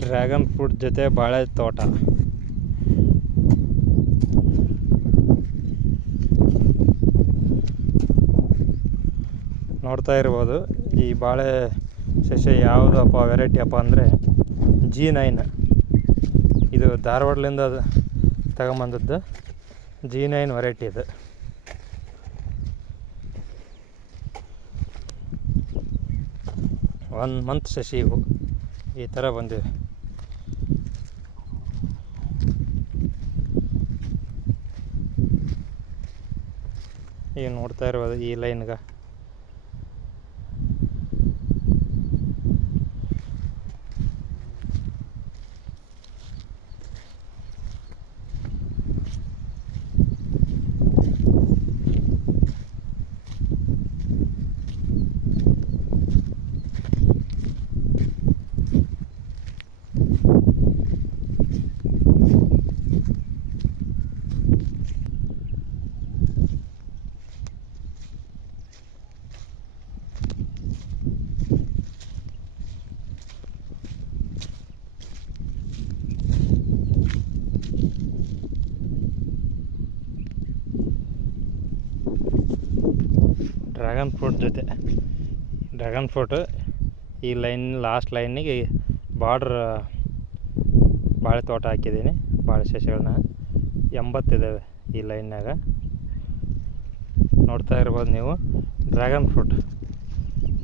Dragon fruit ಜೊತೆ ಬಾಳೆ ತೋಟ ನೋಡ್ತಾ ಇರ್ಬೋದು, ಈ ಬಾಳೆ ಸಸ್ಯ ಯಾವುದಪ್ಪ ವೆರೈಟಿ ಅಪ್ಪ ಅಂದರೆ ಜಿ ನೈನ್ ಇದು ಧಾರವಾಡದಿಂದ ತಗೊಂಬಂದದ್ದು ಜಿ ನೈನ್ ವೆರೈಟಿ ಇದು. ಒನ್ ಮಂತ್ ಸಸಿ ಇವು. ಈ ಥರ ಬಂದಿವೆ ಈಗ ನೋಡ್ತಾ ಇರ್ಬೋದು ಈ ಲೈನ್ಗೆ ಡ್ರ್ಯಾಗನ್ ಫ್ರೂಟ್ ಜೊತೆ. ಡ್ರ್ಯಾಗನ್ ಫ್ರೂಟ್ ಈ ಲೈನ್ ಲಾಸ್ಟ್ ಲೈನಿಗೆ ಬಾರ್ಡ್ರ್ ಬಾಳೆ ತೋಟ ಹಾಕಿದ್ದೀನಿ. ಬಾಳೆ ಸಸಿಗಳನ್ನ ಎಂಬತ್ತಿದ್ದಾವೆ ಈ ಲೈನ್ನಾಗ ನೋಡ್ತಾ ಇರ್ಬೋದು ನೀವು ಡ್ರ್ಯಾಗನ್ ಫ್ರೂಟ್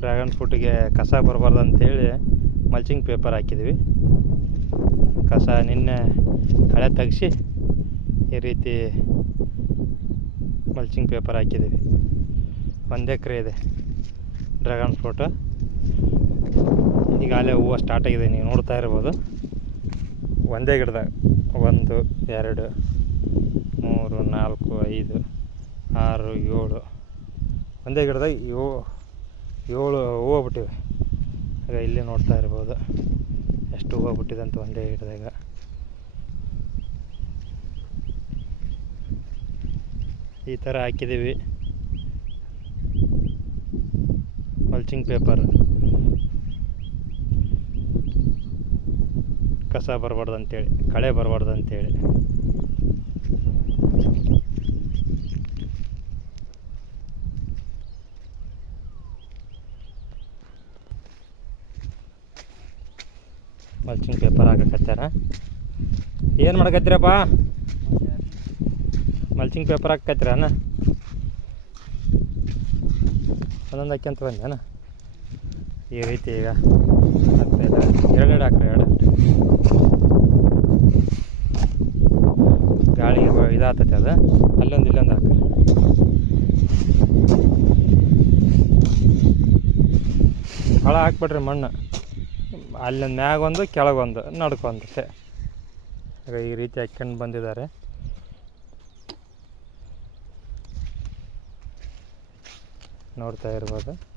ಡ್ರ್ಯಾಗನ್ ಫ್ರೂಟಿಗೆ ಕಸ ಬರಬಾರ್ದು ಅಂತೇಳಿ ಮಲ್ಚಿಂಗ್ ಪೇಪರ್ ಹಾಕಿದ್ವಿ. ಕಸ ನಿನ್ನೆ ಕಳೆ ತೆಗ್ಸಿ ಈ ರೀತಿ ಮಲ್ಚಿಂಗ್ ಪೇಪರ್ ಹಾಕಿದ್ದೀವಿ ಒಂದು ಎಕರೆ ಇದೆ. ಡ್ರ್ಯಾಗನ್ ಫ್ರೂಟು ಈಗಾಗಲೇ ಹೂವು ಸ್ಟಾರ್ಟ್ ಆಗಿದೆ, ನೀವು ನೋಡ್ತಾ ಇರ್ಬೋದು. ಒಂದೇ ಗಿಡದಾಗ ಒಂದು, ಎರಡು, ಮೂರು, ನಾಲ್ಕು, ಐದು, ಆರು, ಏಳು. ಒಂದೇ ಗಿಡದಾಗ ಏಳು ಏಳು ಹೂವು ಬಿಟ್ಟಿವೆ. ಈಗ ಇಲ್ಲಿ ನೋಡ್ತಾ ಇರ್ಬೋದು. ಎಷ್ಟು ಹೂವು ಬಿಟ್ಟಿದೆ ಅಂತ ಒಂದೇ ಗಿಡದಾಗ. ಈ ಥರ ಹಾಕಿದ್ದೀವಿ. ಮಲ್ಚಿಂಗ್ ಪೇಪರ್ ಕಸ ಬರಬಾರ್ದು ಅಂತೇಳಿ ಕಳೆ ಬರಬಾರ್ದು ಅಂತೇಳಿ ಮಲ್ಚಿಂಗ್ ಪೇಪರ್ ಹಾಕಕತ್ತಾರ? ಏನು ಮಾಡಕತ್ತೀರಪ್ಪ? ಮಲ್ಚಿಂಗ್ ಪೇಪರ್ ಹಾಕತ್ತೀರನ ಒಂದೊಂದು ಹಾಕ್ಯಂತ ಬಂದೇನ? ಈ ರೀತಿ ಈಗ ಇದ್ದಾರೆ ಎರಡೆರಡು ಹಾಕ್ರಿ ಎರಡು ಗಾಳಿ ಬ- ಅದು. ಅಲ್ಲೊಂದು, ಇಲ್ಲೊಂದು ಹಾಕ್ರಿ ಹಳ ಹಾಕ್ಬಿಡ್ರಿ ಮಣ್ಣು. ಅಲ್ಲೊಂದು ಮ್ಯಾಗೊಂದು, ಕೆಳಗೊಂದು ನಡ್ಕೊಂದು ಅಷ್ಟೇ ಈಗ ಈ ರೀತಿ ಹಾಕ್ಕೊಂಡು ಬಂದಿದ್ದಾರೆ. ನೋಡ್ತಾ ಇರ್ಬೋದು.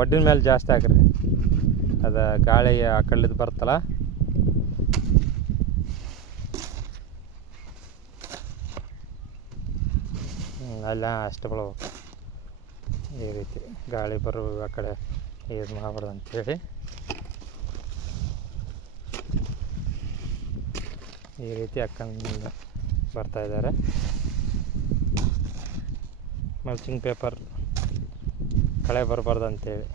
ಒಡ್ಡಿನ ಮೇಲೆ ಜಾಸ್ತಿ ಹಾಕ್ರಿ ಅದು ಗಾಳಿ ಆ ಕಡೆದು ಬರ್ತಲ್ಲ. ಅಲ್ಲ ಅಷ್ಟು ಬಳಬೇಕು. ಈ ರೀತಿ ಗಾಳಿ ಬರೋ ಆ ಕಡೆ ಇದು ಮಾಡಬಾರ್ದು ಅಂತೇಳಿ. ಈ ರೀತಿ ಹಾಕೊಂಡು ಬರ್ತಾ ಇದ್ದಾರೆ. ಮಲ್ಚಿಂಗ್ ಪೇಪರ್ ಕಳೆ ಬರಬಾರ್ದು ಅಂತೇಳಿ.